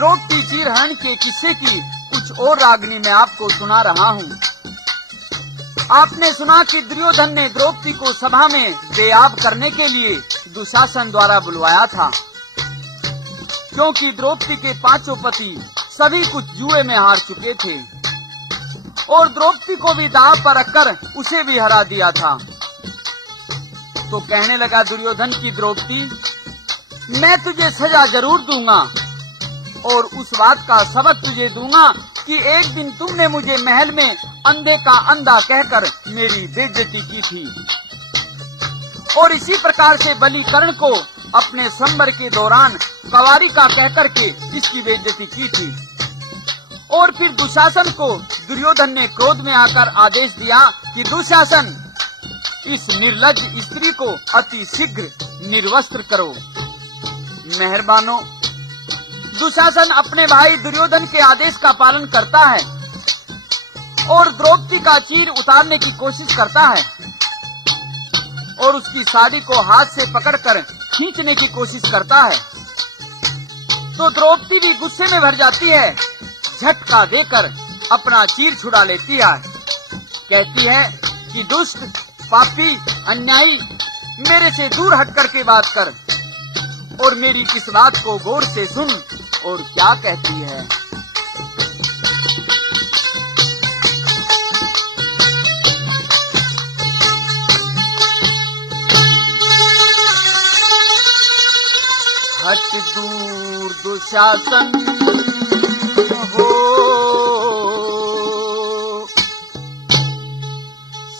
द्रौपदी चीरहरण के किस्से की कुछ और रागनी मैं आपको सुना रहा हूँ। आपने सुना कि दुर्योधन ने द्रौपदी को सभा में बेआब करने के लिए दुशासन द्वारा बुलवाया था, क्योंकि द्रौपदी के पांचों पति सभी कुछ जुए में हार चुके थे और द्रौपदी को भी दांव पर रखकर उसे भी हरा दिया था। तो कहने लगा दुर्योधन की द्रौपदी, मैं तुझे सजा जरूर दूंगा और उस बात का सबक तुझे दूंगा कि एक दिन तुमने मुझे महल में अंधे का अंधा कहकर मेरी बेइज्जती की थी और इसी प्रकार से बलिकर्ण को अपने स्वयंवर के दौरान कवारी का कहकर के इसकी बेइज्जती की थी। और फिर दुशासन को दुर्योधन ने क्रोध में आकर आदेश दिया कि दुशासन, इस निर्लज्ज स्त्री को अति शीघ्र निर्वस्त्र करो। मेहरबानो, दुशासन अपने भाई दुर्योधन के आदेश का पालन करता है और द्रौपदी का चीर उतारने की कोशिश करता है और उसकी साड़ी को हाथ से पकड़कर खींचने की कोशिश करता है। तो द्रौपदी भी गुस्से में भर जाती है, झटका देकर अपना चीर छुड़ा लेती है। कहती है कि दुष्ट, पापी, अन्यायी, मेरे से दूर हट करके बात कर और मेरी इस बात को गौर से सुन। और क्या कहती है? हट दूर दुशासन हो,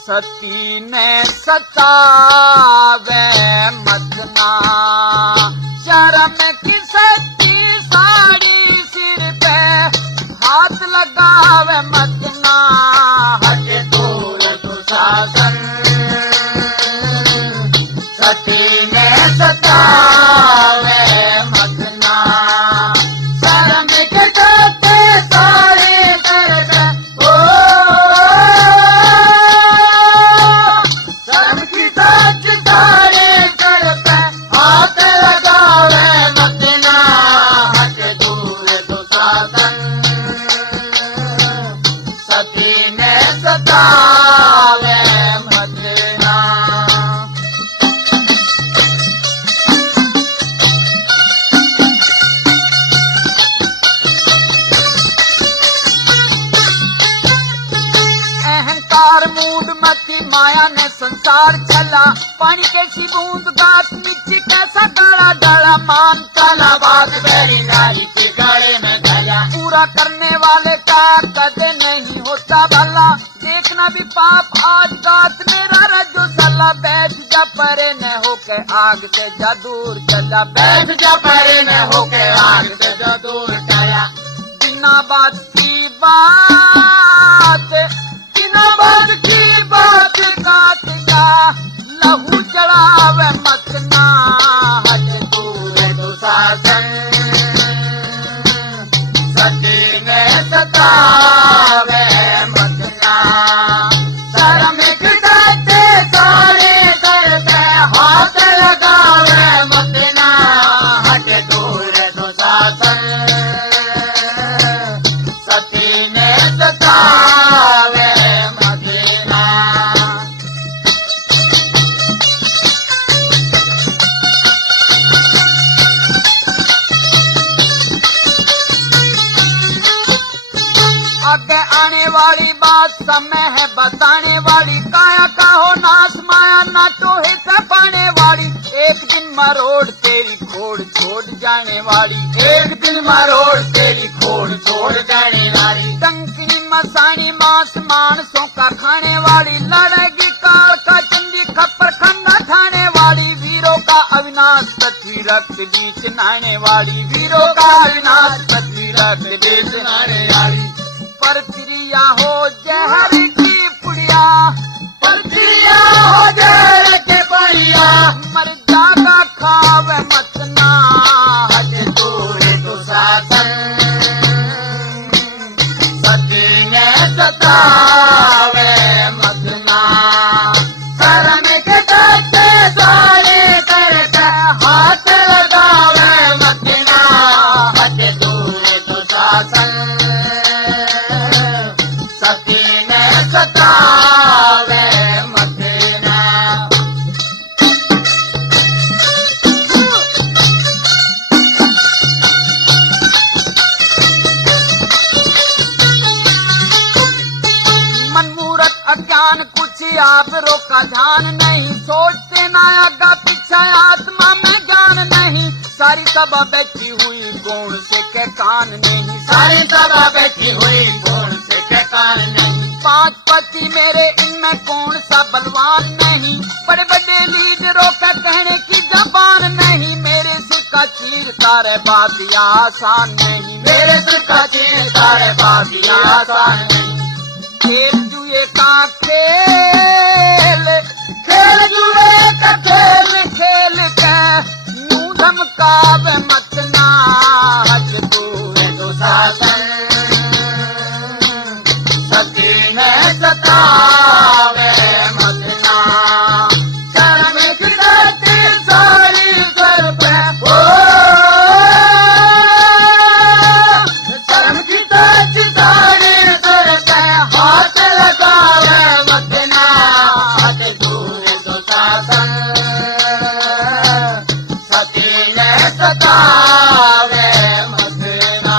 सती ने सतावे मत ना, शर्म की सच्ची साड़ी सिर पे हाथ लगावे मत ना। हट दूर दुशासन, सती ने सतावे मत ना, शर्म की सच्ची साड़ी सिर पे, ओ शर्म की सच्ची साड़ी सिर पे हाथ लगावे मत ना। हट दूर दुशासन, सती ने सतावे मत ना। अहंकार मूड मती माया ने संसार छला, पानी कैसी बूंद गात मिट्टी कैसा डाला डाला, मान चला बात मेरी नाली के गले में गया, पूरा करने वाले का कदे नहीं होता भला, देखना भी पाप आज रात मेरा रजो सला। बैठ जा परे न होके आग से जा दूर चला, बैठ जा परे न होके आग से जा दूर चला। बिना बात की बात, बिना बात की बात काट का लहू जड़ावे मत ना। हट दूर दुशासन, सती ने सतावे मत ना, शर्म की सच्ची साड़ी सर पे हाथ लगावे मत ना। हट दूर दुशासन, सती ने सतावे मत ना। आगे आने वाली बात समय है बताने वाली, काया का हो नाश माया ना तो है पाने वाली। एक दिन मरोड़ तेरी खोड़ छोड़ जाने वाली, एक दिन मरोड़ तेरी खोड़ छोड़ जाने वाली। टंकी मसानी मांस मानसों का खाने वाली, लड़ेगी काल का चंदी खप्पर खंडा खाने वाली। वीरों का अविनाश पृथ्वी रक्त बीच नहाने वाली, वीरों का अविनाश पृथ्वी रक्त बीच नहाने वाली। प्रक्रिया हो जहर की पुड़िया, प्रक्रिया हो जहर की पुड़िया, मर जागा खावे मत ना। हट दूर दुशासन, सती ने सतावे मत ना, शर्म के सच्चे साड़ी सर पे हाथ लगावे मत ना। हट दूर सतावे मदीना। मनमूरत अज्ञान कुछ आबरों का ध्यान नहीं, सोचते ना आगा पीछा आत्मा में ज्ञान नहीं। सारी सभा बैठी हुई कौन से के कान नहीं, सारी सभा बैठी हुई कौन से के कान नहीं। पांच पति मेरे इनमें कौन सा बलवान नहीं, बड़े बड़े लीडरों का कहने की जबान नहीं। मेरे सिर का चीर तारे बातियां आसान नहीं, मेरे सिर का चीर तारे बातियां आसान नहीं। खेल जुए का खेल, खेल जुए का खेल, खेल के यूं धमकावे मत नाच तू दुशासन सती में सतावे मदीना। शर्म की धरती सारी सर पे हो, शर्म की धरती सारी सर पे हाथ लगावे मदीना। हाथ दूर दुशासन सती में सतावे मदीना।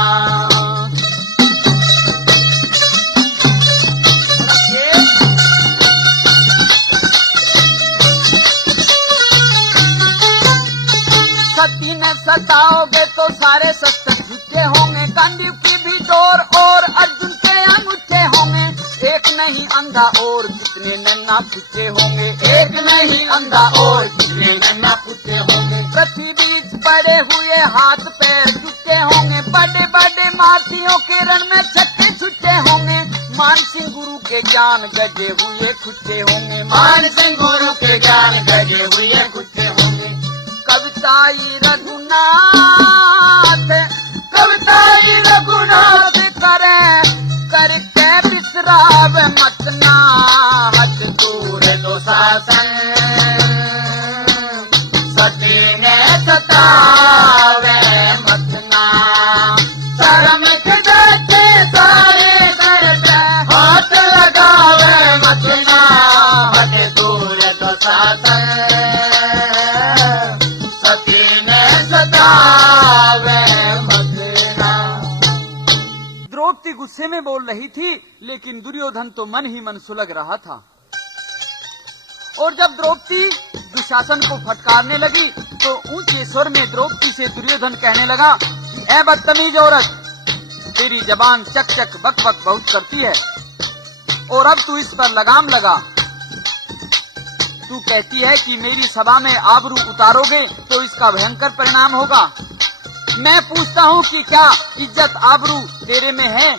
सती ने सताओगे तो सारे शस्त्र झूठे होंगे, गांधी की भी डोर और अर्जुन के अंगूठे होंगे। एक नहीं अंधा और कितने नन्ना पूछे होंगे, एक नहीं अंधा और कितने नन्ना पूछे होंगे। पृथ्वी बीच पड़े हुए हाथ पैर टूटे होंगे, बड़े बड़े मार्तियों के रण में छक्के छुट्टे होंगे। मान सिंह गुरु के ज्ञान गजे हुए खुच्चे होंगे, मान सिंह गुरु के ज्ञान गजे हुए खुच्चे होंगे। कविताई रघुनाथ, कविताई रघुनाथ करे करके बिसराव मत नाच दूर दुशासन सती ने सतावे मदीना। शर्म की धरती सारे सर पे हाथ लगावे मदीना। हटे दूर दुशासन सती ने सतावे मदीना। द्रौपदी गुस्से में बोल रही थी, लेकिन दुर्योधन तो मन ही मन सुलग रहा था। और जब द्रौपदी दुशासन को फटकारने लगी तो ऊंचे स्वर में द्रौपदी से दुर्योधन कहने लगा कि ऐ बदतमीज औरत, तेरी जबान चक चक बक बक बहुत करती है और अब तू इस पर लगाम लगा। तू कहती है कि मेरी सभा में आबरू उतारोगे तो इसका भयंकर परिणाम होगा। मैं पूछता हूँ कि क्या इज्जत आबरू तेरे में है?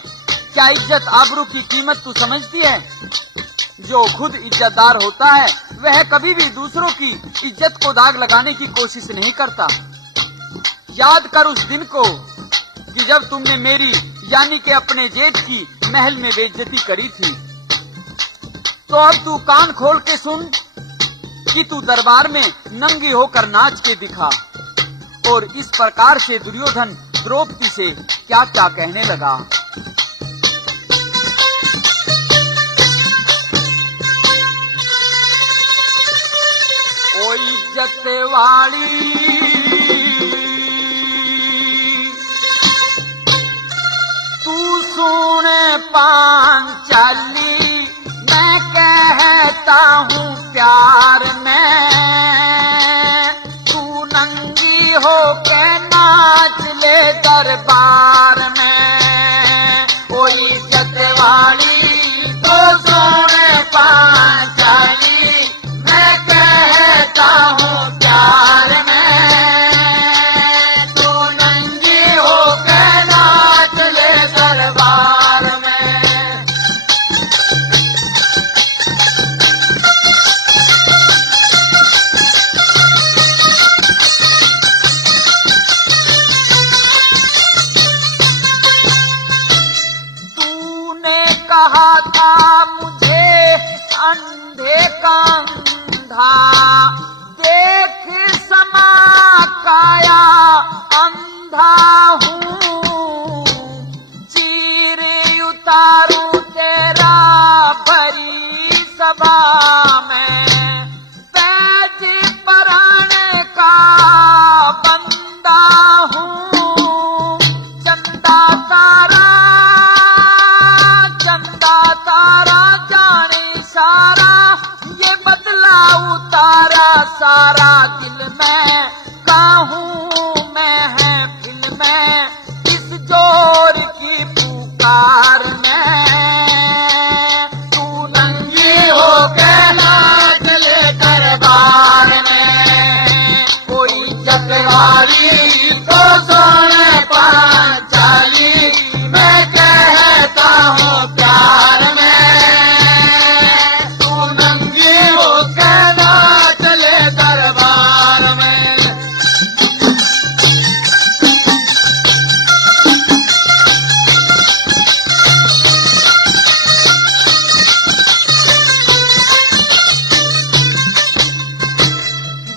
क्या इज्जत आबरू की कीमत तू समझती है? जो खुद इज्जतदार होता है वह कभी भी दूसरों की इज्जत को दाग लगाने की कोशिश नहीं करता। याद कर उस दिन को कि जब तुमने मेरी यानी कि अपने जेठ की महल में बेइज्जती करी थी। तो अब तू कान खोल के सुन कि तू दरबार में नंगी होकर नाच के दिखा। और इस प्रकार से दुर्योधन द्रौपदी से क्या क्या कहने लगा। ओ इज्जत वाली तू सुन पांचाली, मैं कहता हूँ प्यार में, तू नंगी हो के नाच ले दरबार में। ओ इज्जत वाली तो सोने पांचाली, मैं कहता हूँ प्यार में, तू नंगी हो के नाच ले दरबार में। तूने कहा था मुझे अंधे का अंधा, देख समा काया अंधा हूँ, चीर उतारू तेरा भय सभा में पैज पराने का बंदा हूँ। चंदा तारा जाने सारा, ये बदला उतारा सारा दिल में काहूँ मैं है फिल्म में इस जोर की पुकार में। तू नंगी हो के नाच ले दरबार में, कोई चकवाली तो सोने पांचाली मैं कहता हूँ प्यार में। तू नंगी हो के नाच ले दरबार में।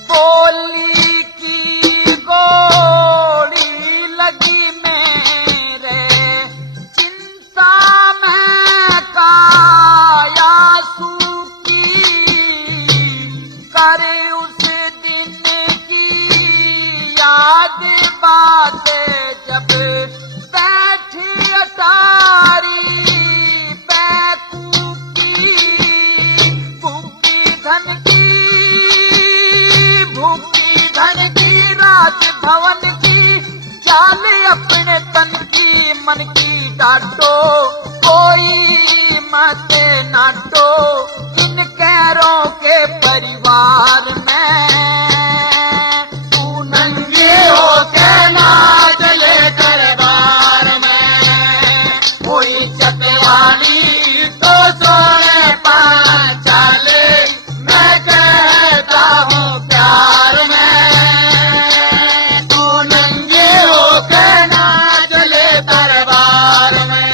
बोली की गोली लगी मेरे, चिंता में काया सूखी, करे उस दिन की याद बातें जब बैठी अटारी बैकूफी। भूखी धन की राजभवन की चाल अपने तन की मन की डांटो, कोई मत नाटो इन कैरों के परिवार में। तू नंगी हो के नाच ले दरबार में, कोई चकवाली तो सोने पांचाले मैं कहता हूँ प्यार में। तू नंगी हो के नाच ले दरबार में।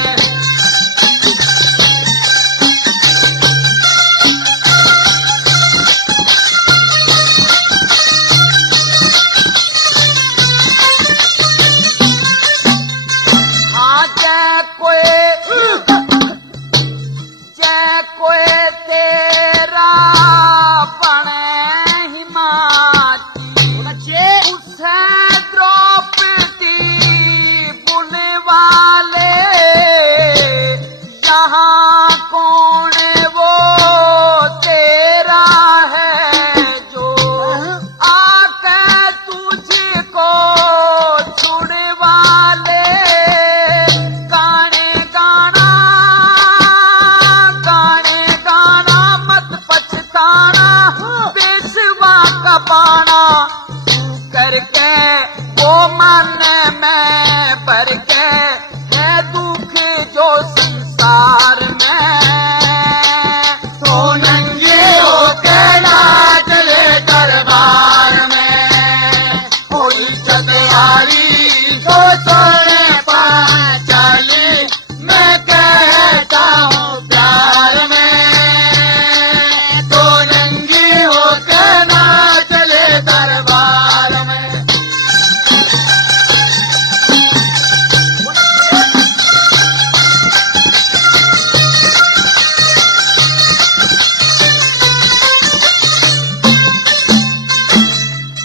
हाँ जय कोई तेरा बने हिमाची, उसे द्रौपदी बुलवाले। यहाँ कौन वो तेरा है जो आके तुझको छुड़वा ले। गाने गाना मत पछताना, पेशवा का बाना तू करके वो मन में भर के है दुख जो संसार में। तो नंगे हो के नाच ले दरबार में, कोई चकवाली तो सोने पांचाली मैं कहता हूँ प्यार में। तो नंगी हो के नाच ले दरबार में।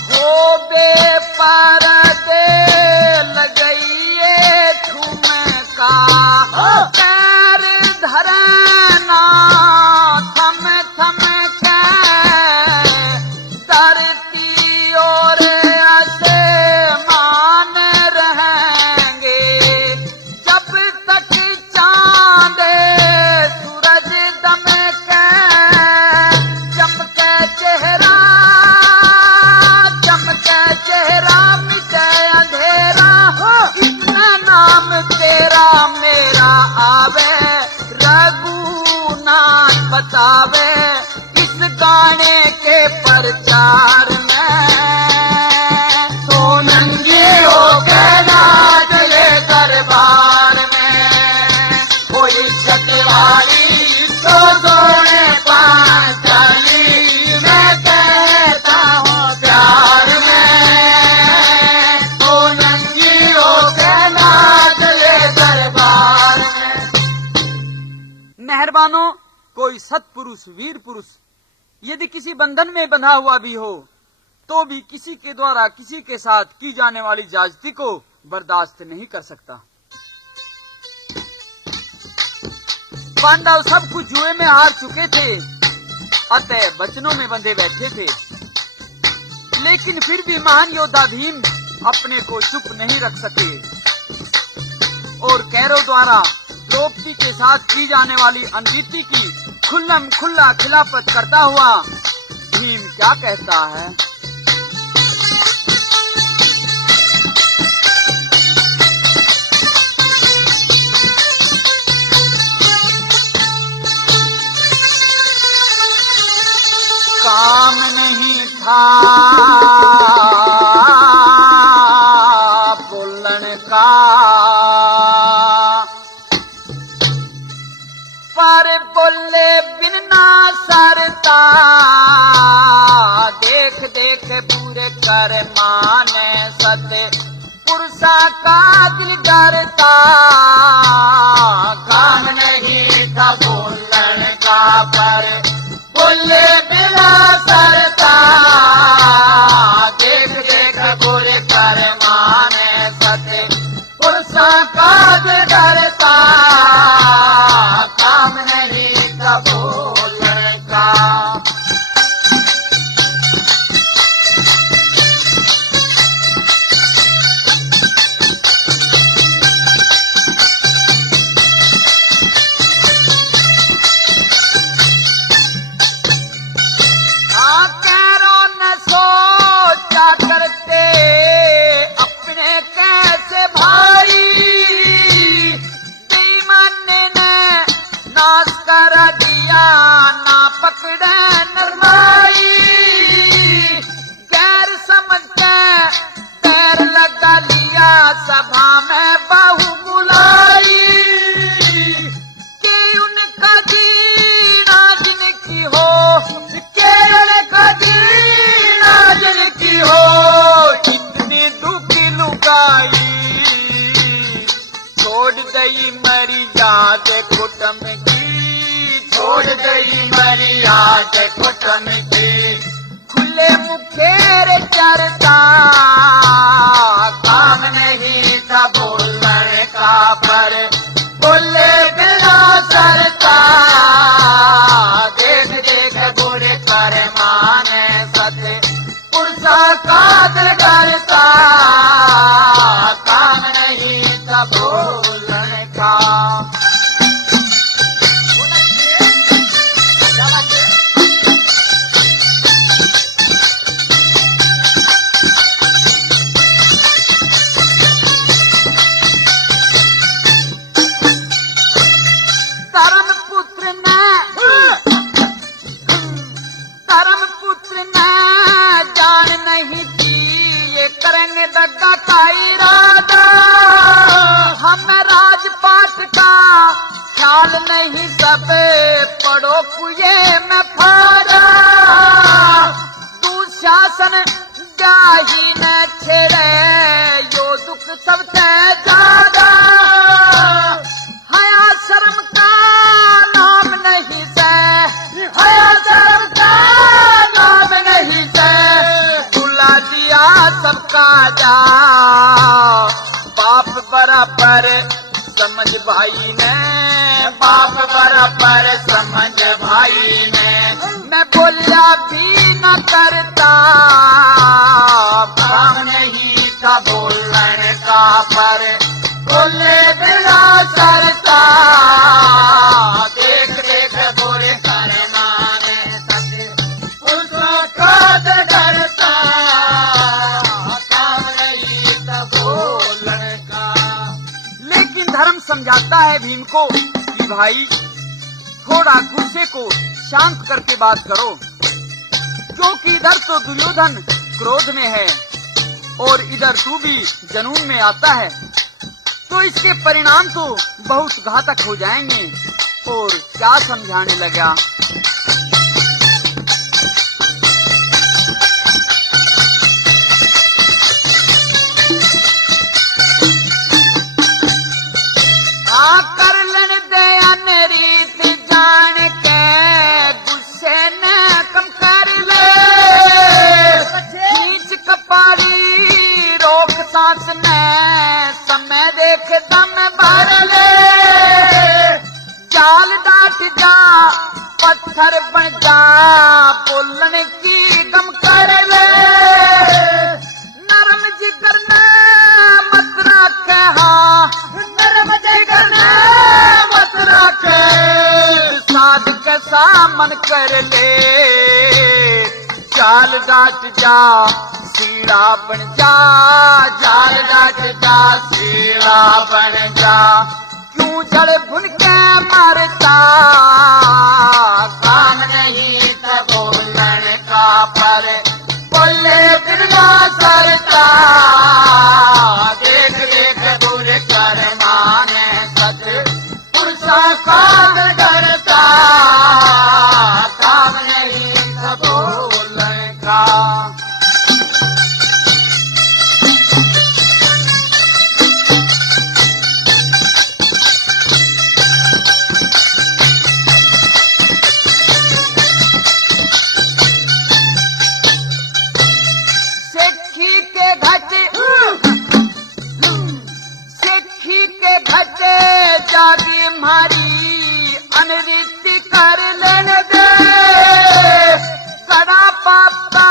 हो बेपरदे लगइए ठुमका, पैर धरना थम थम के, धरती और आसमान रहेंगे जब तक चांद सूरज दमके। चमके चेहरा मिटे अंधेरा, इतना नाम तेरा मेरा आवे, रघुनाथ बतावे इस गाने के प्रचार में। तो नंगी हो के नाच ले दरबार में, कोई चकवाली तो सोने पांचाली मैं कहता हूँ प्यार में। तो नंगी हो के नाच ले दरबार में। मेहरबानों, कोई सत्पुरुष वीर पुरुष यदि किसी बंधन में बंधा हुआ भी हो तो भी किसी के द्वारा किसी के साथ की जाने वाली ज्यादती को बर्दाश्त नहीं कर सकता। पांडव सब कुछ जुए में हार चुके थे, अतः वचनों में बंधे बैठे थे, लेकिन फिर भी महान योद्धा भीम अपने को चुप नहीं रख सके और कैरव द्वारा द्रौपदी के साथ की जाने वाली अनरीति की खुल्लम खुल्ला खिलाफत करता हुआ भीम क्या कहता है। काम नहीं था बोलन का, पर बोले बिन ना सरता, देख देख पूरे कर माने सते पुरुषा का दिल डरता। काम नहीं था बोलन का, पर बोले बिना सरता, देख देख बुरे कर माने सके पुरुषा का दिल डरता। काम नहीं था बोलने का। करते अपने कैसे भाई, बेईमानी ने नाश कर दिया ना पकड़े नरमाई। गैर समझ के पैर लगा लिया सभा में बाहु बुलाई, कि उनका दीना जिनकी हो, के उनका दीना जिनकी हो, इतनी दुखी लुगाई छोड़ गई मरी याद कुटुम की, छोड़ गई मरी याद कुटुम की। खुले मुखेर चरता, काम नहीं था बोलने का, पर बोले बिना सरता, देख देख बुरे कर माने सके पुरुषा का दिल डरता। काम नहीं था बोलने का। धर्मपुत्र ने जान नहीं थी ये करेंगे दगा का इरादा। हमें राजपाट का ख्याल नहीं, सब पड़ो कुए में फाड़ा। दुशासन गाही न छेड़े यो दुख सबसे ज्यादा। हया शर्म का नाम नहीं से, हया शर्म का नाम नहीं से, बुला दिया सबका जा बाप बराबर समझ भाई ने, बाप बराबर समझ भाई ने। मैं बोलिया भी न करता, काम नहीं था बोलने का, पर बोले बिना सरता, देख देख बुरे कर माने सके पुरुषों का दिल डरता। काम नहीं था बोलने का। लेकिन धर्म समझाता है भीम को कि भाई थोड़ा गुस्से को शांत करके बात करो, क्योंकि इधर तो दुर्योधन क्रोध में है और इधर तू भी जनून में आता है, तो इसके परिणाम तो बहुत घातक हो जाएंगे। और क्या समझाने लगा। कर लन दया रीत जान के पत्थर बन जा, बोलने की गम कर ले, नरम जिगर में मत रखे, हाँ नरम जिगर में मत रखे, साध के सामन कर ले, जाल डाट जा सीड़ा बन जा, जाल डाट जा सीड़ा बन जा, क्यों जड़ भुन के मरता, काम नहीं तो बोलने का, पर बोले बिना सरता, देख देख दूर कर माने सत पुरुषा काम करता, काम नहीं तो बोलने का। सेठी के घटे जागी मारी, अनरीति कर लेने दे, कड़ा पापा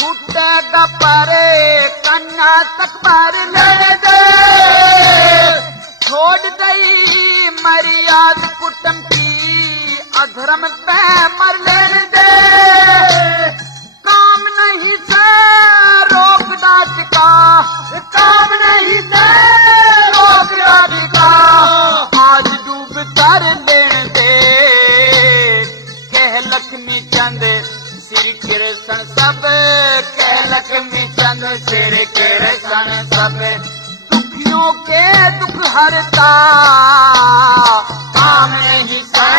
फूटेगा परे, कन्ना तक मार लेने दे, छोड़ दई मर्याद कुटुंब की, अधर्म पे मर लेने दे, काम नहीं से रोक डाट का, काम नहीं से रोक डाट का, आज डूब कर लेने दे, कह लक्ष्मी चंद सिर किरसन सब, कह लक्ष्मी चंद सिर किरसन सब, दुखियों के दुख हरता, काम नहीं से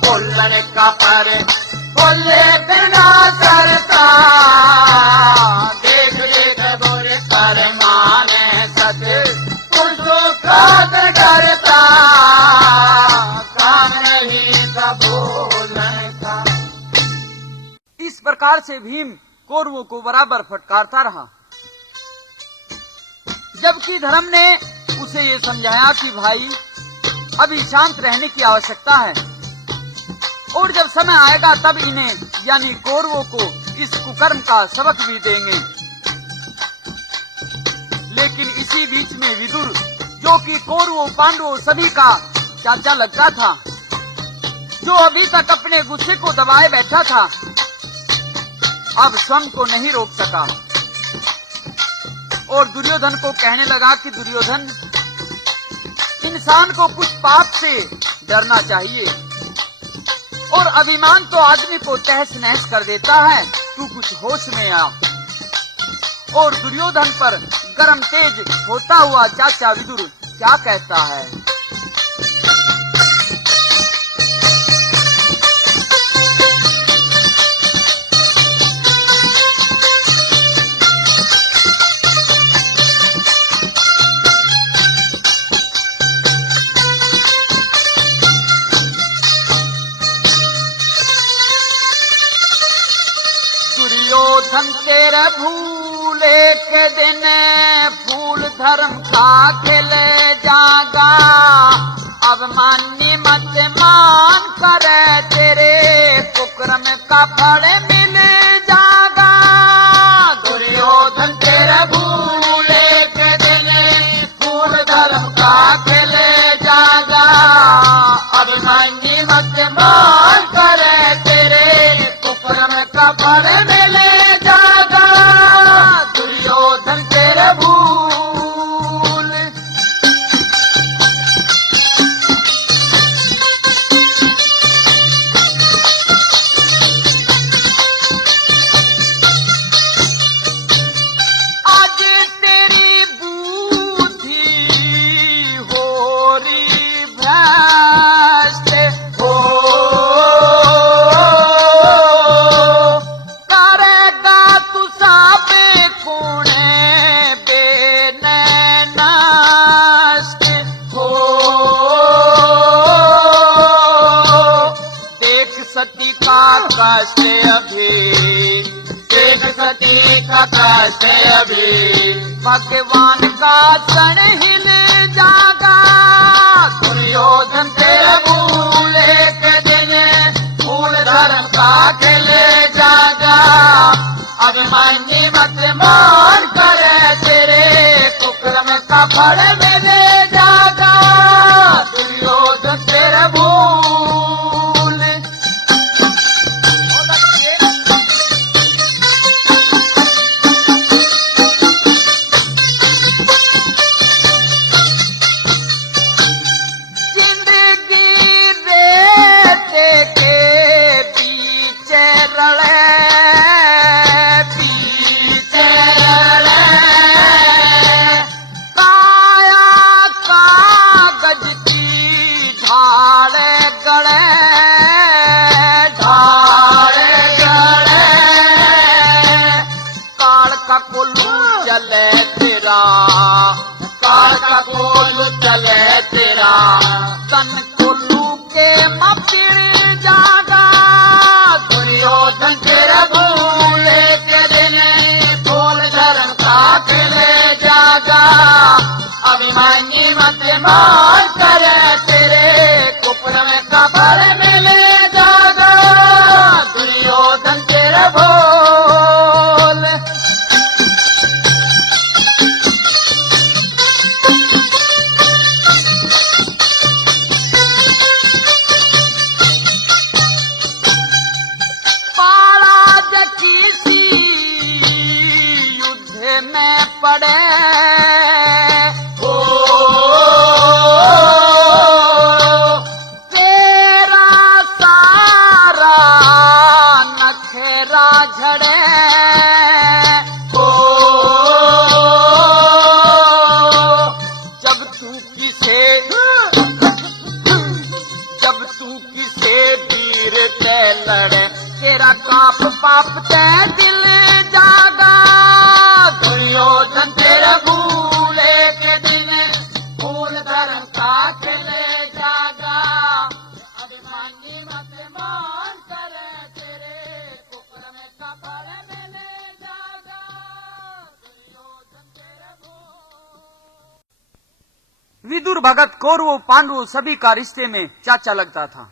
बोलने का, पर बोले बिना करता, देख देख बोल कर माने सत पुरुषों का करता, काम नहीं तो बोलने का। इस प्रकार से भीम कौरवों को बराबर फटकारता रहा, जबकि धर्म ने उसे ये समझाया कि भाई अभी शांत रहने की आवश्यकता है, और जब समय आएगा तब इन्हें यानी कौरवों को इस कुकर्म का सबक भी देंगे। लेकिन इसी बीच में विदुर, जो कि कौरवों पांडवों सभी का चाचा लगता था, जो अभी तक अपने गुस्से को दबाए बैठा था, अब स्वयं को नहीं रोक सका और दुर्योधन को कहने लगा कि दुर्योधन, इंसान को कुछ पाप से डरना चाहिए, और अभिमान तो आदमी को तहस नहस कर देता है, तू कुछ होश में आ। और दुर्योधन पर गरम तेज होता हुआ चाचा विदुर क्या कहता है? दुर्योधन तेरे भूले के दिन फूल धर्म का खिले जागा, अब मानी मत मान करे तेरे कुकर्म का फल मिल जागा। दुर्योधन तेरे भूले के दिन फूल धर्म का खिले जागा, अब मांगी मत मान करे तेरे कुकर्म का फल मिले जागा। दुर्योधन तेरे भूल आज तेरी बुद्धि हो रही भ्रष्ट हो, करेगा तू सब खूने बेने नष्ट हो, देख सती का कष्ट अभी, देख सती का कष्ट अभी, भगवान का क्षण हिल जागा। दुर्योधन तेरे भूले के दिन फूल धर्म का खेले जागा अभिमानी मत मान करे तेरे कुकर्म का फल मिले जागा दुर्योधन तेरे भूल चले तेरा तन कोलू के मपिड़ जागा दुर्योधन तेरा भूले के दिन बोल धर्म का खेले जागा अभिमानी मत मान करे तेरे कुकर्म का फल मिले जागा दुर्योधन तेरा भूल पड़े तेरा सारा नखेरा झड़े जब तू किसे वीर ते लड़े तेरा काप पाप ते दिल जागा दुर्योधन तेरे भूले के दिन फूल धर्म का खेले जागा अभिमानी मत मान करे तेरे कुकर्म का फल मिले जागा दुर्योधन तेरे भूल। विदुर भगत कौरवों पांडवों सभी का रिश्ते में चाचा लगता था।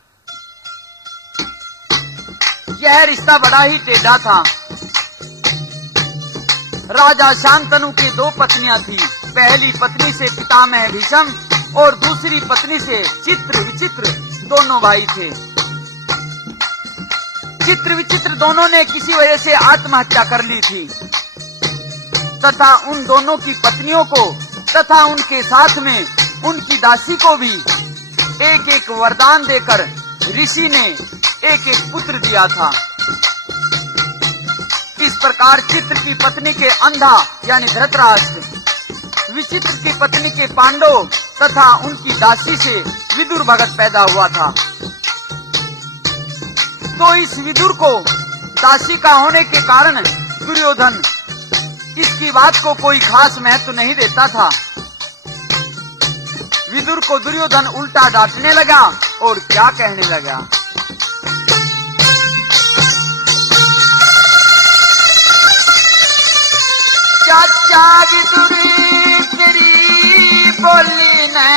यह रिश्ता बड़ा ही टेढ़ा था। राजा शांतनु की दो पत्नियां थी। पहली पत्नी से पितामह भीष्म और दूसरी पत्नी से चित्र विचित्र दोनों भाई थे। चित्र विचित्र दोनों ने किसी वजह से आत्महत्या कर ली थी तथा उन दोनों की पत्नियों को तथा उनके साथ में उनकी दासी को भी एक एक वरदान देकर ऋषि ने एक एक पुत्र दिया था। इस प्रकार चित्र की पत्नी के अंधा यानी धृतराष्ट्र, विचित्र की पत्नी के पांडव तथा उनकी दासी से विदुर भगत पैदा हुआ था। तो इस विदुर को दासी का होने के कारण दुर्योधन इसकी बात को कोई खास महत्व नहीं देता था। विदुर को दुर्योधन उल्टा डांटने लगा और क्या कहने लगा। चाचा विदुर तेरी बोली ने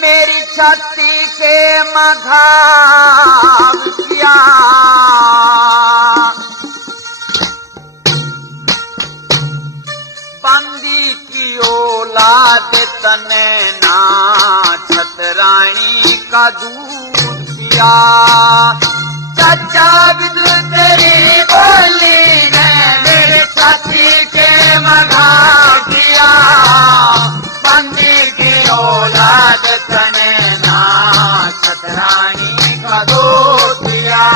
मेरी छाती के मघाव किया। बंदी की औलाद तने ना छतरानी का दूध पिया। चाचा विदुर तेरी बोली ने मेरे छाती के मघाव किया। बंदी की औलाद तने ना छतरानी का दूध पिया।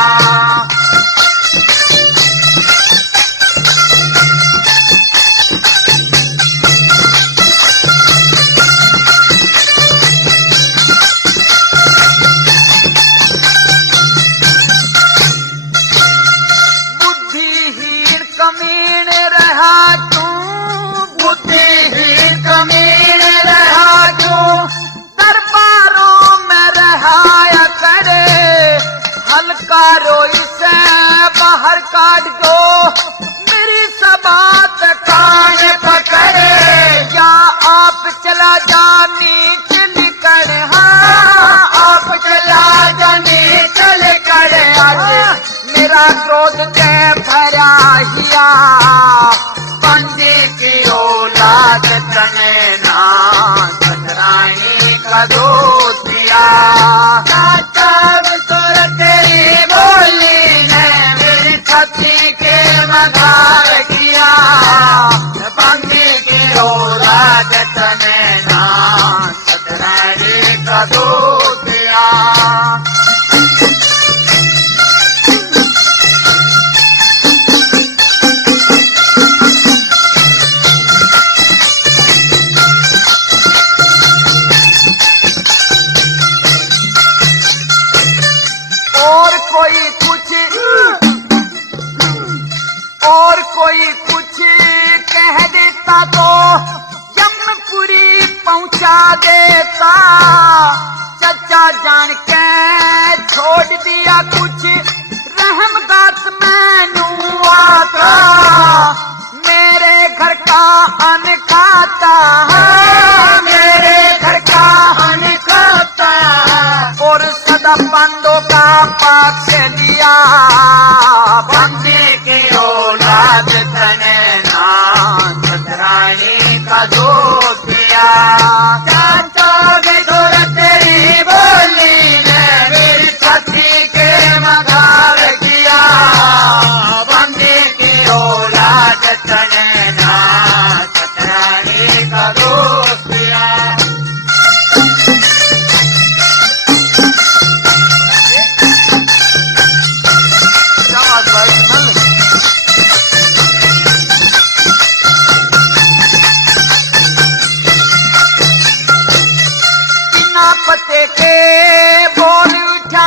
बाहर काट दो मेरी सबात कान पकड़े या आप चला जा नीच निकल क्रोध के भरा हिया, बंदी की औलाद तने ना सतराई का दोष दिया। चाचा सुर तेरी बोली ने मेरी छाती के मघार किया, बंदी की औलाद तने ना सतराई का दोष दिया। कोई कुछ कह देता तो यमपुरी पहुंचा देता, चचा जान के छोड़ दिया कुछ रहमगात मैनू आता, मेरे घर का अन्न खाता है, मेरे घर का अन्न खाता, और सदा पांडव का पक्ष लिया, बंदी की औलाद तने ना सतराई का दोष दिया। चाचा बेदोर तेरी बोली ने मेरी छाती के मघार किया, बंदी की औलाद तने ना सतराई का दोष दिया। पते के बोल उठा,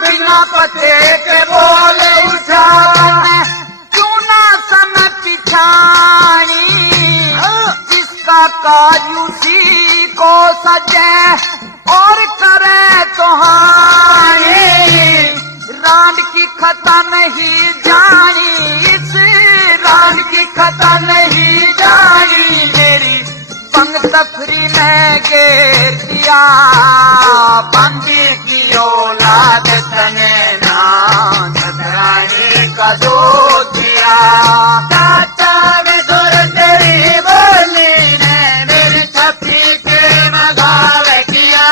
बिना पते के बोल उठा, क्यों ना समझ छानी, जिसका कार्य उसी को सजे और करे तो हानि, रांड की खता नहीं जानी, इस रांड की खता नहीं जानी, मेरी पंग तफरी में गे किया, बंदी की औलाद तने ना सतराई का दोष दिया। चाचा बेदोर तेरी बोली ने मेरी छाती के मघार किया,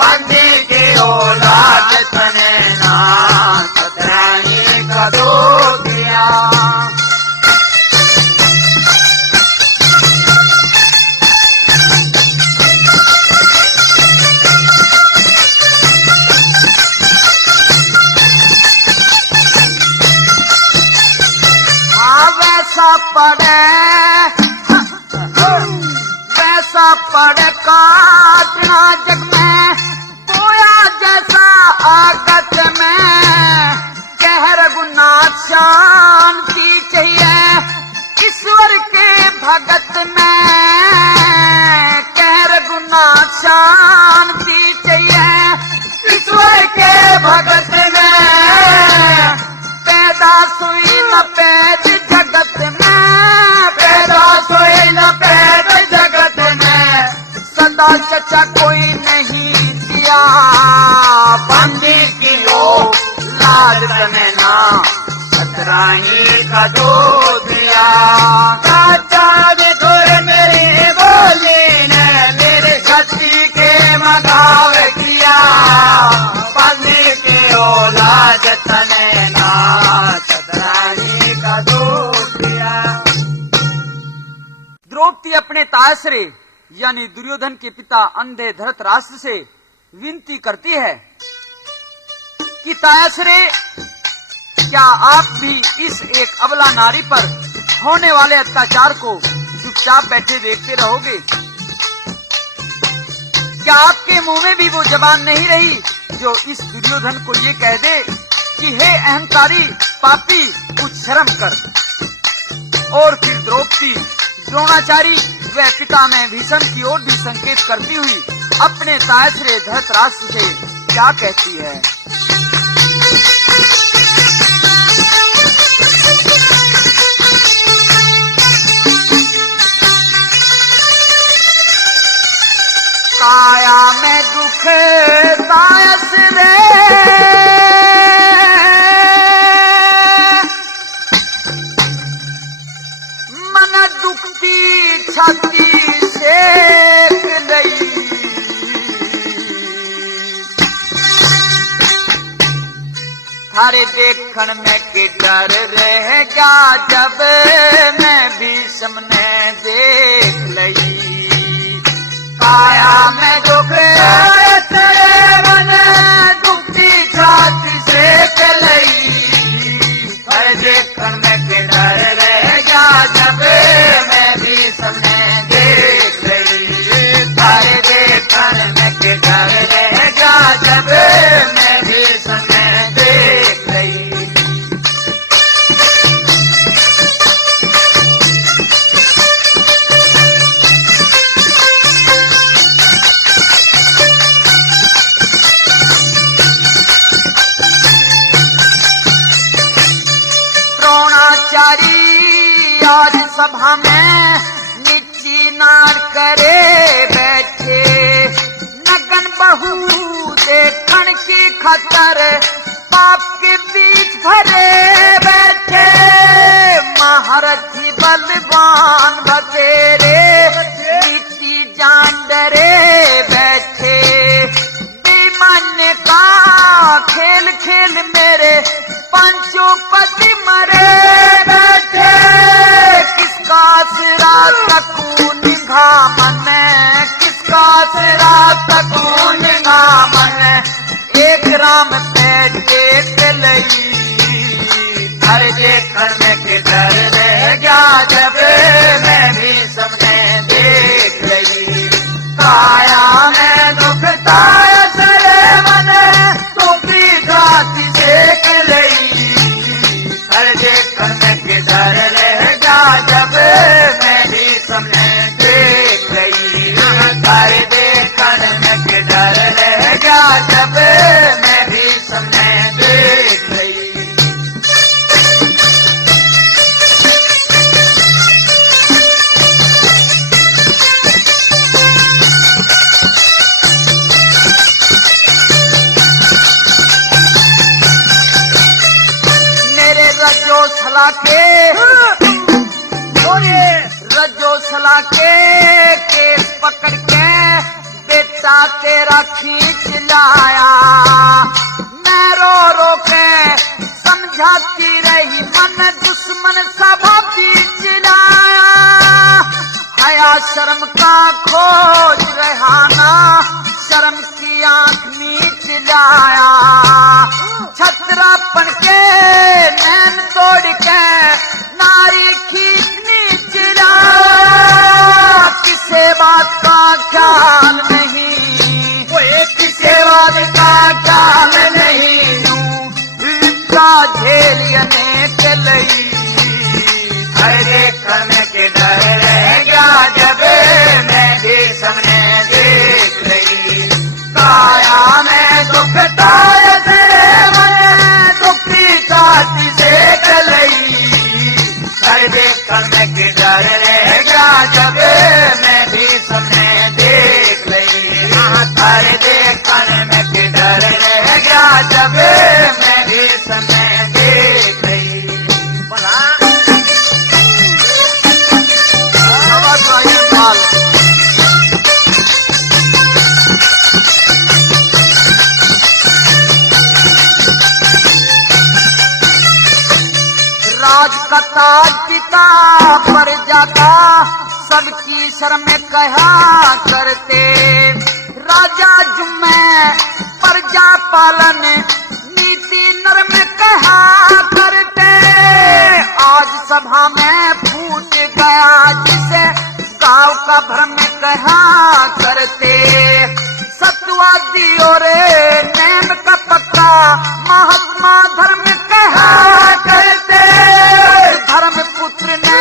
बंदी की औलाद तने ना सतराई का दोष दिया। वैसा पड़े काटना जग में, बोया जैसा आगत में, कहर गुना शांति चाहिए ईश्वर के भगत में, कहर गुना शांति चाहिए ईश्वर के भगत में, पैदा सुई न पैद जगत में, पैदा सोई न पैद जगत में, सदा चचा कोई नहीं दिया, बंदी की औलाद तने ना सतराई का दोष दिया। चाचा बेदोर मेरी बोली ने मेरे छाती के मघाव किया, बंदी की औलाद तने ना सतराई का दोष दिया। द्रौपदी अपने तायसरे यानी दुर्योधन के पिता अंधे धृतराष्ट्र से विनती करती है कि तायसरे, क्या आप भी इस एक अबला नारी पर होने वाले अत्याचार को चुपचाप बैठे देखते रहोगे? क्या आपके मुंह में भी वो जबान नहीं रही जो इस दुर्योधन को ये कह दे कि हे अहंकारी पापी, कुछ शर्म कर? और फिर द्रौपदी द्रोणाचारी व पिता में भीषम की ओर भी संकेत करती हुई अपने तायसरे धृतराष्ट्र से क्या कहती है? काया में दुख तायसरे, थारे देखण में के डर रह गया जब मैं भीष्म ने देख लई। काया में दुख तेरे मन दुखती छाती सेक लई। थारे देखण में के डर रह गया जब मैं भीष्म ने देख लई। थारे देखण में के डर रह गया जब मैं भीष्म ने देख लई। द्रोणाचारी आज सभा में नीची नार करे बैठे। नगन बहू देखण की खतर पाप के बीच भरे बैठे। महारथी बलवान बतेरे नीति जान डरे बैठे। बेमन का खेल खेल मेरे पंचों पति मरे बैठे। किसका सिरा तकू निगाह मन, किसका सिरा तकू निगाह मन। एक राम पे टेक लई। थारे देखण में के डर रह गया जब मैं भीष्म ने देख लई। काया में दुख ताया सरे मन दुखी छाती सेक लई। थारे देखण में के डर रह गया जब मैं भीष्म ने देख लई। थारे देखण में के डर रह गया जब मैं भीष्म ने देख लई। मेरे रजोसला के केस पकड़ के बेटा तेरा खींच लाया। मैं रो रो के समझाती रही मन दुश्मन सभा बीच लाया। हया शर्म का खोज रहाना शर्म की आंख नीच लाया। छत्रापन के नैन तोड़ के नारी खींचनी चिरा। किसे बात का ख्याल नहीं, किसे बात का ख्याल नहीं। का झेलियने के लई। थारे देखण के डर रह गया जब मैं भीष्म ने देख लई। काया में दुख ताया तेरे मन दुखती छाती सेक लई। थारे देखण के डर रह गया जब मैं भीष्म ने देख लई। थारे देखण के डर रह गया जब मैं भीष्म ने देख लई। भला राज का ताज पिता पर जाता सबकी शर्म कहा करते। राजा जुम्मे प्रजा पालन नीति नर्म कहा करते। आज सभा में फूट गया जिसे गांव का भ्रम कहा करते। सत्वादी और नेम का पक्का महात्मा धर्म कहा करते। धर्म पुत्र ने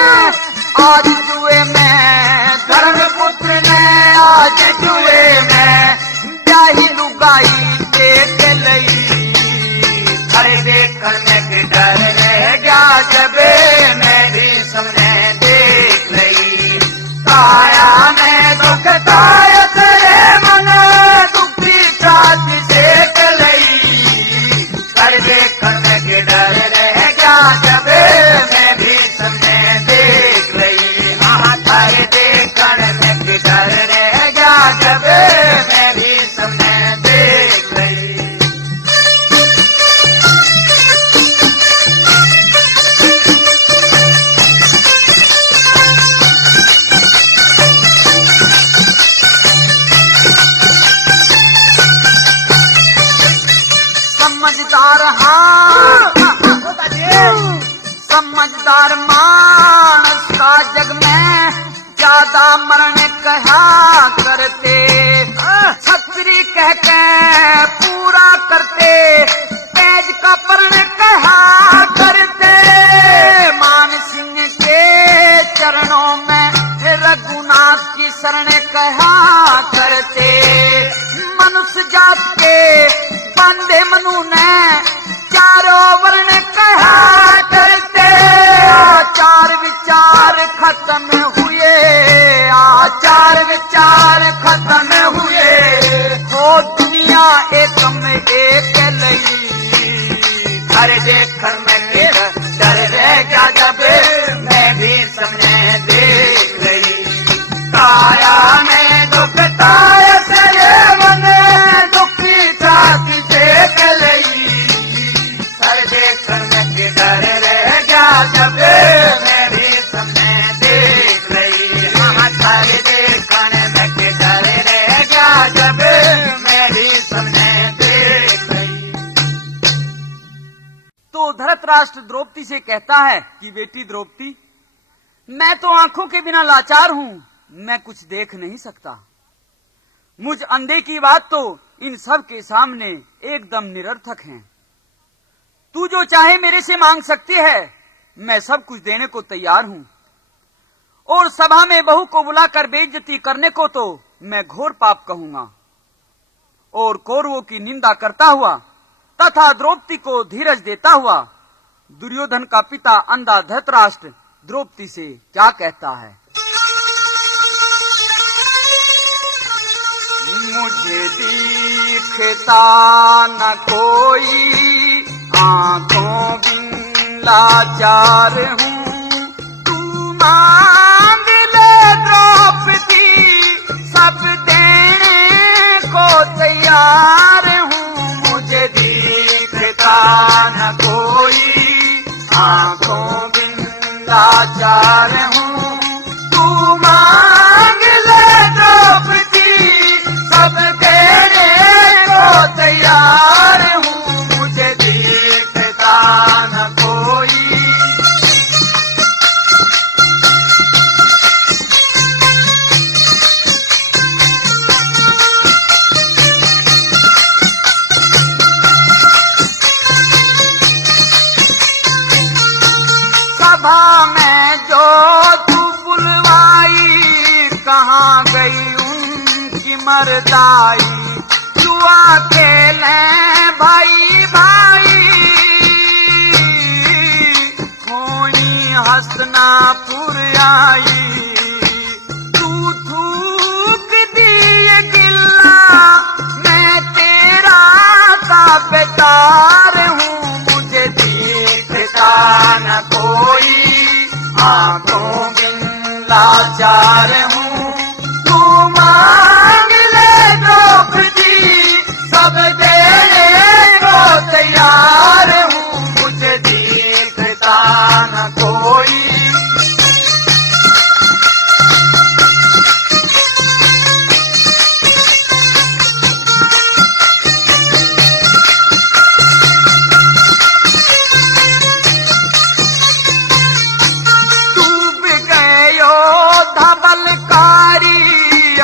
आज जुए में, धर्म पुत्र ने आज जुए में जाही लुगाई देख लई। थारे देखण के डर रह गया जब मैं भीष्म ने देख लई। काया में दुख ताया तेरे मन दुखी छाती सेक लई। थारे देखण के डर रह गया जब मैं भीष्म ने देख लई। ईमानदार मानस का जग में ज्यादा मरण कहा करते, छतरी कह के पूरा करते, तेज का परण कहा करते। मान सिंह के चरणों में रघुनाथ की शरण कहा करते। मनुष्य जात के बंदे मनु ने चारों वर्ण कहा करते। आचार विचार खत्म हुए, आचार विचार खत्म हुए, हो दुनिया एकम एक लई। घर देखकर मैं डर रह गया जब मैं भी सामने देख रही। काया में दुखताय से ये मन दुखी छाती देख लई। घर देखकर मैं डर रह गया जब मैं भी सामने देख रही। हाँ घर देखकर मैं डर रह गया जब मैं भी सामने देख रही। तो धृतराष्ट्र द्रौपदी से कहता है कि बेटी द्रौपदी, मैं तो आंखों के बिना लाचार हूं, मैं कुछ देख नहीं सकता। मुझ अंधे की बात तो इन सब के सामने एकदम निरर्थक है। तू जो चाहे मेरे से मांग सकती है, मैं सब कुछ देने को तैयार हूं। और सभा में बहू को बुलाकर बेइज्जती करने को तो मैं घोर पाप कहूंगा। और कौरवों की निंदा करता हुआ तथा द्रौपदी को धीरज देता हुआ दुर्योधन का पिता अंधा धृतराष्ट्र द्रौपदी से क्या कहता है। मुझे दिखता न कोई, आंखों बिन लाचार हूँ। तू मांग ले द्रौपदी, सब देने को तैयार हूँ। मुझे दिखता न कोई, आंखों बिन लाचार हूँ। तू मांग ले द्रौपदी, सब देने को तैयार हूँ। मुझे दिखता न कोई। सभा में जो तू बुलवाई, कहाँ गई उनकी मर्दाई। जुआ खेले भाई भाई, खोनी हसनापुर आई। तू थूक दिए गिल्ला, मैं तेरा ताबेदार हूँ। मुझे दिखता न कोई, आंखों बिन लाचार हूँ। तू मांग ले द्रौपदी, सब देने को तैयार हूँ। मुझे दिखता न कोई।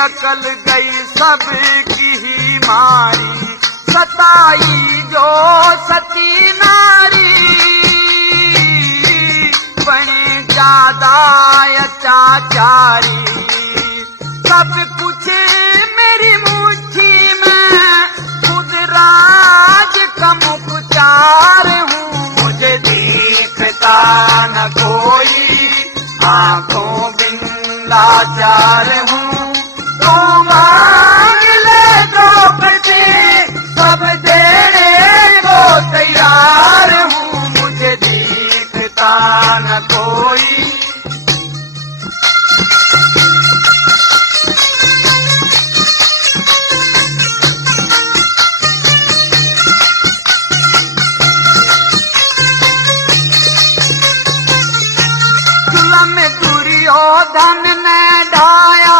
अकल गई सबकी ही मारी, सताई जो सती नारी। बने ज्यादा अत्याचारी, सब कुछ मेरी मुट्ठी में, खुद राज का मुखचार हूँ। मुझे दिखता न कोई, आंखों बिन लाचार हूँ। तू मांग ले द्रौपदी, सब देने को तैयार हूँ। मुझे दिखता न कोई। जुल्म दुर्योधन ने ढाया,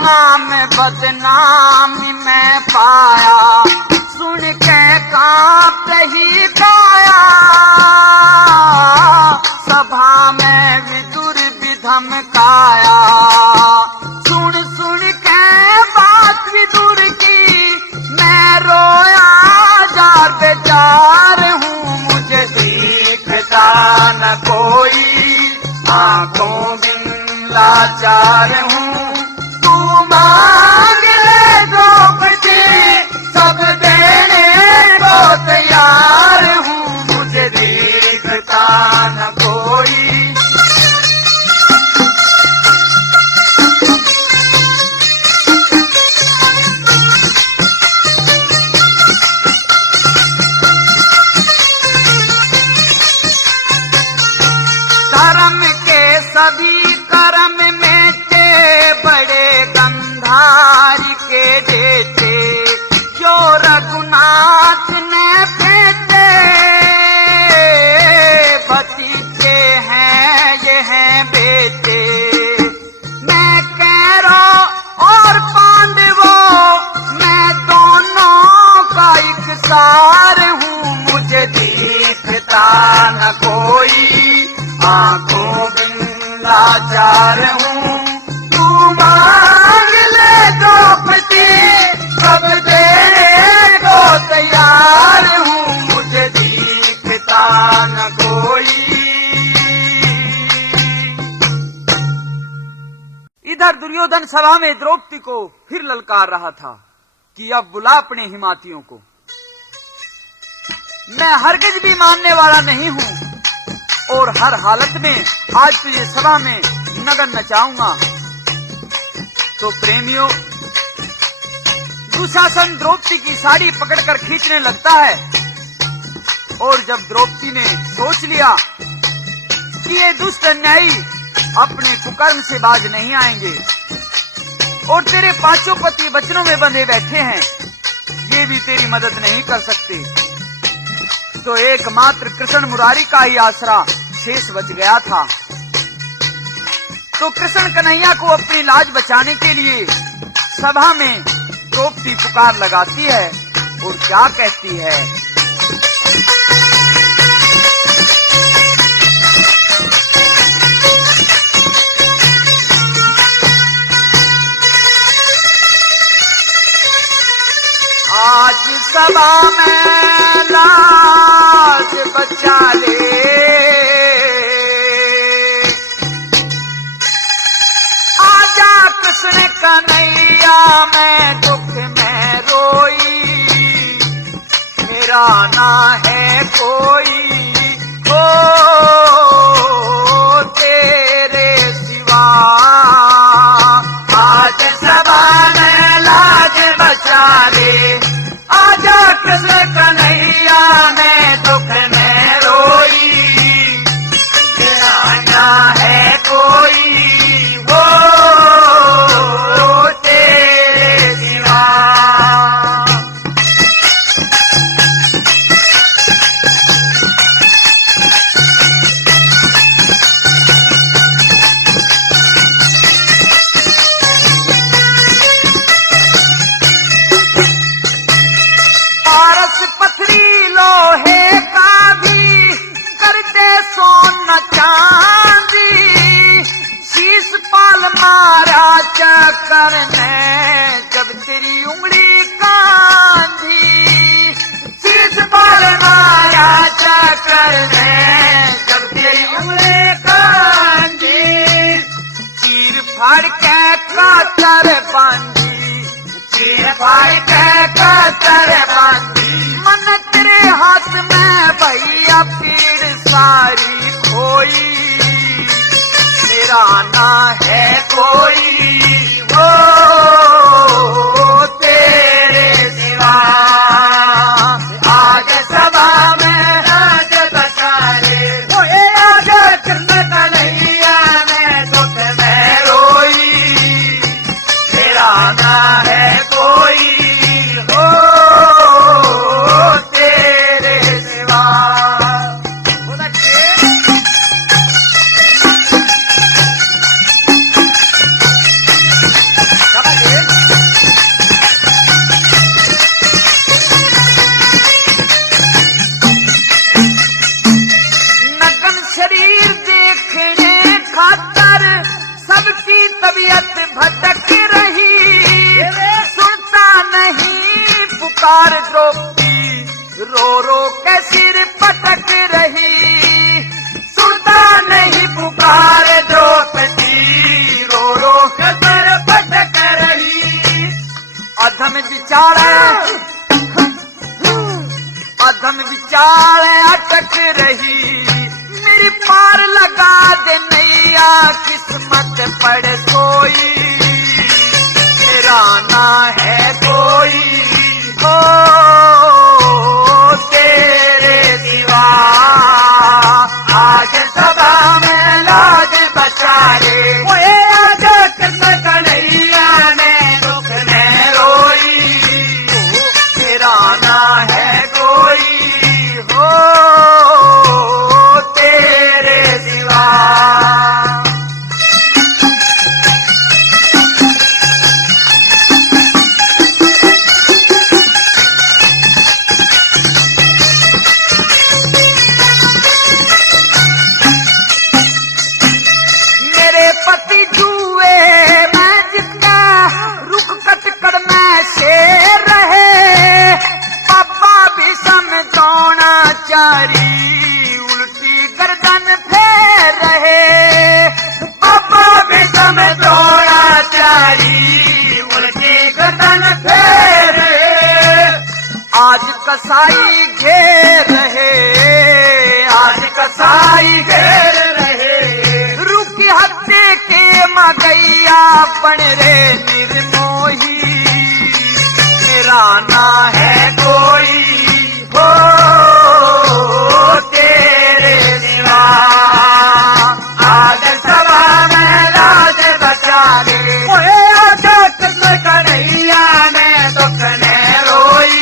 नाम बदनामी में पाया। सुन के कांप ही काया, सभा में लाचार हूँ, तू मांग ले द्रौपदी, सब देने को तैयार हूँ, मुझे दिखता न कोई। कर्म के सभी कर्म में थे बड़े गंधारी के देते, जो रघुनाथ ने भेजे भतीजे हैं ये हैं बेटे। मैं कैरव और पांडवों मैं दोनों का एक सार हूँ, मुझे दिखता न कोई, आंखों बिन लाचार हूँ, तू मांग ले द्रौपदी, सब देने को तैयार हूँ, मुझे दिखता न कोई। इधर दुर्योधन सभा में द्रौपदी को फिर ललकार रहा था कि अब बुला अपने हिमातियों को, मैं हरगिज भी मानने वाला नहीं हूँ और हर हालत में आज तुझे सभा में नगन नचाऊंगा। तो प्रेमियों, दुशासन द्रौपदी की साड़ी पकड़कर खींचने लगता है और जब द्रौपदी ने सोच लिया कि ये दुष्ट अन्यायी अपने कुकर्म से बाज नहीं आएंगे और तेरे पांचों पति वचनों में बंधे बैठे हैं, ये भी तेरी मदद नहीं कर सकते, तो एकमात्र कृष्ण मुरारी का ही आसरा शेष बच गया था। तो कृष्ण कन्हैया को अपनी लाज बचाने के लिए सभा में द्रौपदी पुकार लगाती है और क्या कहती है। आज सभा में लाज बचा ले, आजा कृष्ण कन्हैया मैं दुख में रोई, मेरा ना है कोई हो तेरे सिवा, आज सभा में लाज बचा ले, आजा कृष्ण कन्हैया मैं दुख में रोई, मेरा ना है कोई वो तेरे सिवा। पारस पथरी लोहे का भी करते सोना चांदी, शीश पाल मारा चक्कर ने जब तेरी उंगली कांधी, शीश पाल मारा चक्कर ने जब तेरी उंगली कांधी, चीर फाड़ के कातर बांधी, चीर फाड़ के कातर बांधी, मन तेरे हाथ में भैया पीड़ सारी खोई, मेरा ना है कोई वो तेरे सिवा, आज सभा में लाज बचा ले, आज कृष्ण कन्हैया मैं दुख में रोई, मेरा ना है कोई हो तेरे सिवा। नगन शरीर देखने खातर सबकी तबीयत भटक रही, सुनता नहीं पुकार द्रौपदी, रो रो के सिर पटक रही, सुनता नहीं पुकार द्रौपदी, अधम विचार अटक रही, मेरी पार लगा दे नैया, किस्मत पड़ सोई, मेरा ना है कोई हो तेरे सिवा, आज सदा में लाज बचा रे, ओए आज कृष्ण कन्हैया ने दुख में रोई, मेरा ना है कोई हो तेरे सिवा। मेरे पति जुए मैं जितना रुक कट कर मैं शेर रहे, पापा भी समझौना चारी उल्टी गर्दन फेर रहे, पापा भी समझौना चारी उल्टी गर्दन फेर रहे, आज कसाई घेर रहे, आज कसाई घेर रहे, रुकी हत्ते के मगैया बन रे निर्मोही, मेरा ना है कोई हो तेरे सिवा, आज सभा में लाज बचा ले, ओए आज कृष्ण कन्हैया ने दुख ने रोई,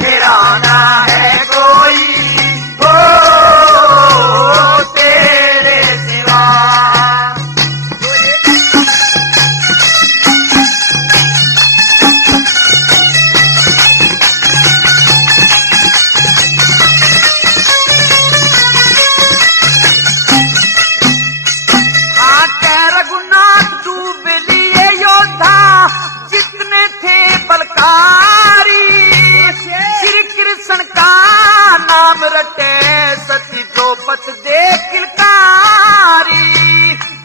मेरा ना है कोई हो तेरे सिवा। रघुनाथ डूब लिए योद्धा जितने थे बलकारी, श्री कृष्ण का नाम रटे सती द्रौपदी दे किलकारी,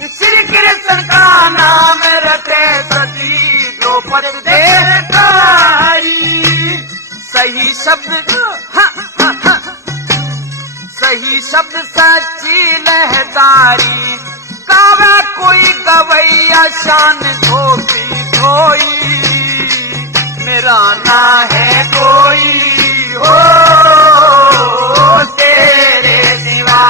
श्री कृष्ण का नाम रटे सती द्रौपदी दे किलकारी, सही शब्द सही शब्द सच्ची लहदारी, गावे कोई गवैया शान धोती धोई, मेरा ना है कोई हो तेरे सिवा,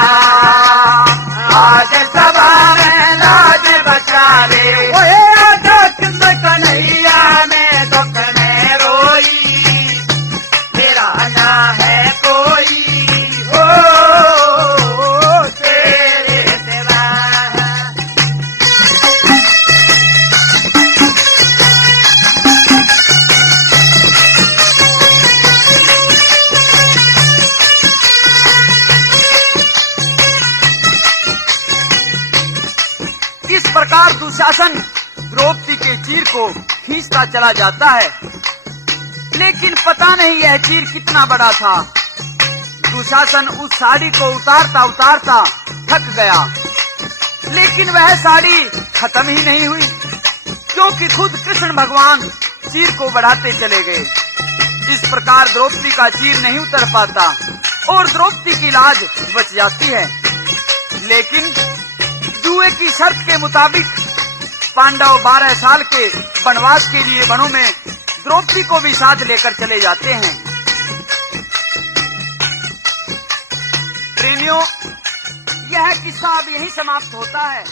आज सभा में लाज बचा ले, ओए आज कृष्ण कन्हैया ने दुख में रोई, मेरा ना है कोई हो तेरे सिवा। इस प्रकार दुशासन द्रौपदी के चीर को खींचता चला जाता है, लेकिन पता नहीं यह चीर कितना बड़ा था। दुशासन उस साड़ी को उतारता उतारता थक गया, लेकिन वह साड़ी खत्म ही नहीं हुई, क्योंकि खुद कृष्ण भगवान चीर को बढ़ाते चले गए। इस प्रकार द्रौपदी का चीर नहीं उतर पाता और द्रौपदी की लाज बच जाती है। लेकिन जुए की शर्त के मुताबिक पांडव 12 साल के वनवास के लिए वनों में द्रौपदी को भी साथ लेकर चले जाते हैं। प्रेमियों, यह किस्सा अब यहीं समाप्त होता है।